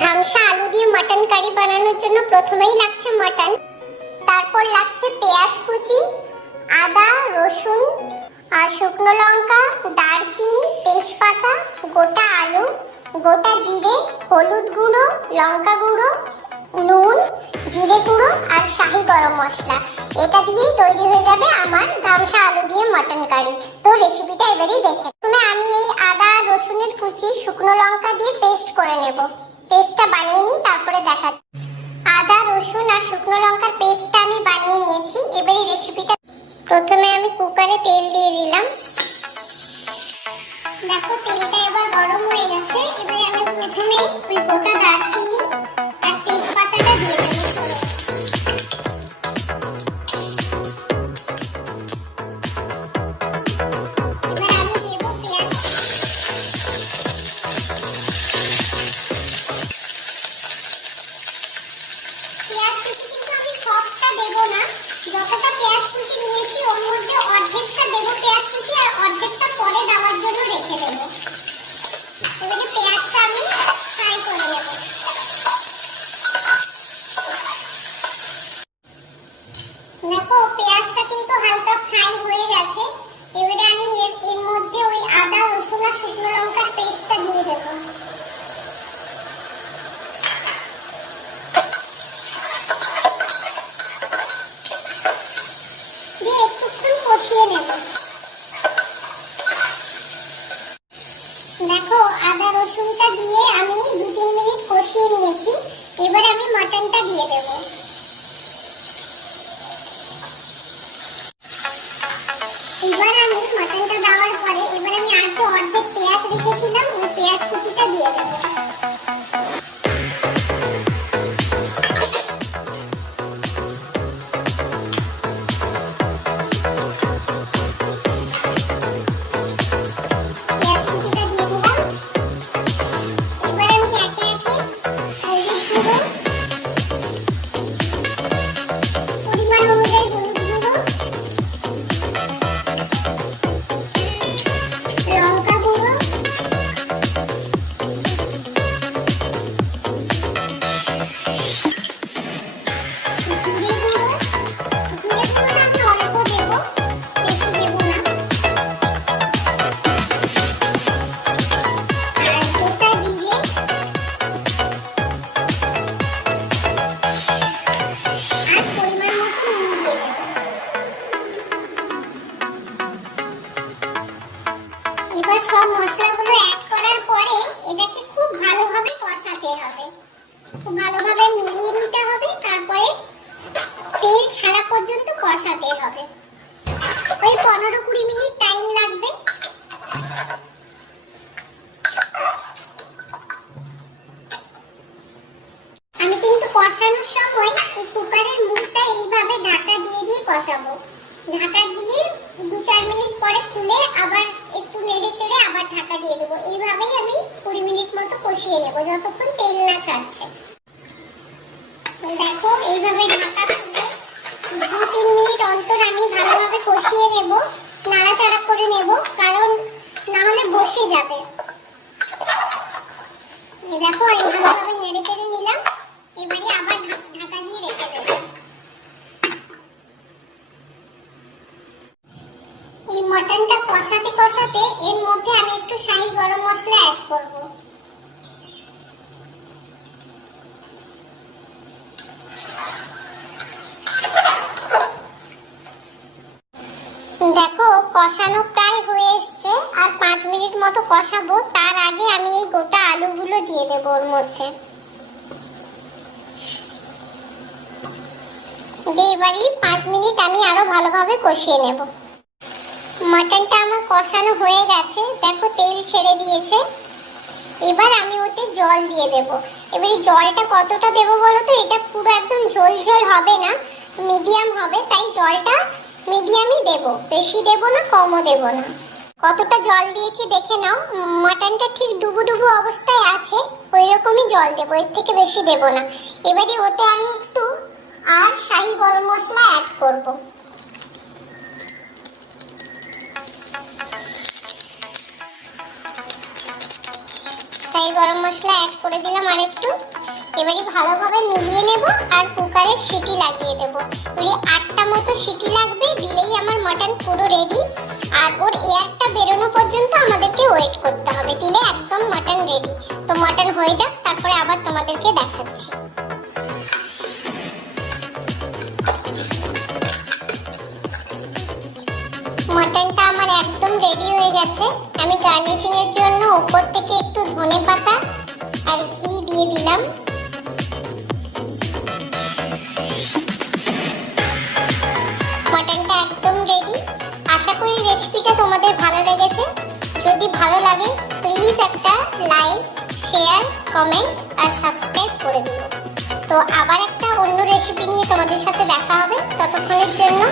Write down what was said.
ধামসা আলু দিয়ে mutton curry বানানোর জন্য প্রথমেই লাগছে মটন, তারপর লাগছে পেঁয়াজ কুচি, আদা রসুন আর শুকনো লঙ্কা, দারচিনি, তেজপাতা, গোটা আলু, গোটা জিরে, হলুদ গুঁড়ো, লঙ্কা গুঁড়ো, নুন, জিরে গুঁড়ো আর শাহি গরম মশলা। এটা দিয়েই তৈরি হয়ে যাবে আমার ধামসা আলু দিয়ে মটন কারি। তো রেসিপিটা এবারেই দেখে। প্রথমে আমি এই আদা রসুনের কুচি শুকনো লঙ্কা দিয়ে পেস্ট করে নেব। পেস্টটা বানিয়ে নিই, তারপরে দেখাচ্ছি। আদা রসুন আর শুকনো লঙ্কার পেস্টটা আমি বানিয়ে নিয়েছি। এবারে রেসিপিটা প্রথমে আমি কুকারে তেল দিয়ে দিলাম। দেখো তেলটা এবার গরম হয়ে গেছে। এবারে আমি প্রথমে ওই গোটা দারচিনি আর তেজপাতাটা দিয়ে দেবো। এবার আমি দেবো পেঁয়াজ। পেঁয়াজ কুচি কিন্তু আমি সবটা দেবো না, যতটা পেঁয়াজ কুচি নিয়েছি ওর মধ্যে অর্ধেকটা দেবো পেঁয়াজ কুচি আর অর্ধেকটা পরে দেওয়ার জন্য রেখে দেবো। এবারে পেঁয়াজটা আমি ফ্রাই করে নেব। দেখো পেঁয়াজটা কিন্তু হালকা ফ্রাই হয়ে গেছে। এবারে আমি এর মধ্যে ওই আদা রসুন আর শুকনো লঙ্কার পেস্টটা দিয়ে দেবো। দিয়ে একটুক্ষণ কষিয়ে নেব। দেখো আদা রসুনটা দিয়ে আমি 2-3 মিনিট কষিয়ে নিয়েছি। এবার আমি মটনটা দিয়ে দেব। এবার আমি মটনটা দেওয়ার পরে এবার আমি আর যে অর্ধেক পেঁয়াজ রেখেছিলাম ওই পেঁয়াজ কুচিটা দিয়ে দেব। এবার সব মশলাগুলো অ্যাড করার পরে এটাকে খুব ভালোভাবে কষাতে হবে, খুব ভালোভাবে মিলিয়ে নিতে হবে। তারপরে তেল ছাড়া পর্যন্ত কষাতে হবে। ওই 15-20 মিনিট টাইম লাগবে। আমি কিন্তু কষানোর সময় এই কুকারের মুখটা এইভাবে ঢাকা দিয়ে দিয়ে কষাবো। ঢাকা দিয়ে 2-4 মিনিট পরে খুলে আবার একটু নেড়ে চেড়ে আবার ঢাকা দিয়ে দেবো। এইভাবেই আমি 20 মিনিট মতো কষিয়ে নেব, যতক্ষণ তেল না ছাড়ছে। দেখো এইভাবে ঢাকা খুলে 2-3 মিনিট অন্তর আমি ভালোভাবে কষিয়ে নেব, নাড়াচাড়া করে নেব, কারণ না হলে বসে যাবে। দেখো আমি ভালোভাবে নেড়ে চেড়ে নিলাম। এবারে আবার ঢাকা দিয়ে রেখে দেবো। এই মটনটা কষাতে কষাতে এর মধ্যে আমি একটু শাহি গরম মশলা অ্যাড করব। দেখো কষানো প্রায় হয়ে এসছে, আর 5 মিনিট মতো কষাবো। তার আগে আমি এই গোটা আলুগুলো দিয়ে দেবো ওর মধ্যে। এবারে 5 মিনিট আমি আরো ভালোভাবে কষিয়ে নেব। মটনটা আমার কষানো হয়ে গেছে, দেখো তেল ছেড়ে দিয়েছে। এবার আমি ওতে জল দিয়ে দেব। এবার এই জলটা কতটা দেব বলো তো? এটা পুরো একদম ঝোল ঝোল হবে না, মিডিয়াম হবে, তাই জলটা মিডিয়ামই দেব, বেশি দেব না কমও দেব না। কতটা জল দিয়েছি দেখে নাও। মটনটা ঠিক ডুবু ডুবু অবস্থায় আছে, ওই রকমই জল দেব, এর থেকে বেশি দেব না। এবারে ওতে আমি একটু আর শাহি গরম মশলা অ্যাড করব। শাহি গরম মশলা অ্যাড করে দিলাম আর একটু। এবারে ভালোভাবে মিলিয়ে নেব আর কুকারের সিটি লাগিয়ে দেব। ওই 8টা মতো সিটি লাগবে, দিলেই আমার মাটন পুরো রেডি। আর ওর এয়ারটা বেরোনো পর্যন্ত আমাদেরকে ওয়েট করতে হবে, দিলে একদম মাটন রেডি। তো মাটন হয়ে যাক, তারপরে আবার তোমাদেরকে দেখাচ্ছি। মাটনটা আমার একদম রেডি হয়ে গেছে। আমি গার্নিশিং এর জন্য উপর থেকে একটু ধনেপাতা আর ঘি দিয়ে দিলাম। মাটনটা একদম রেডি। আশা করি রেসিপিটা তোমাদের ভালো লেগেছে। যদি ভালো লাগে প্লিজ একটা লাইক, শেয়ার, কমেন্ট আর সাবস্ক্রাইব করে দিও। তো আবার একটা অন্য রেসিপি নিয়ে তোমাদের সাথে দেখা হবে। ততক্ষণের জন্য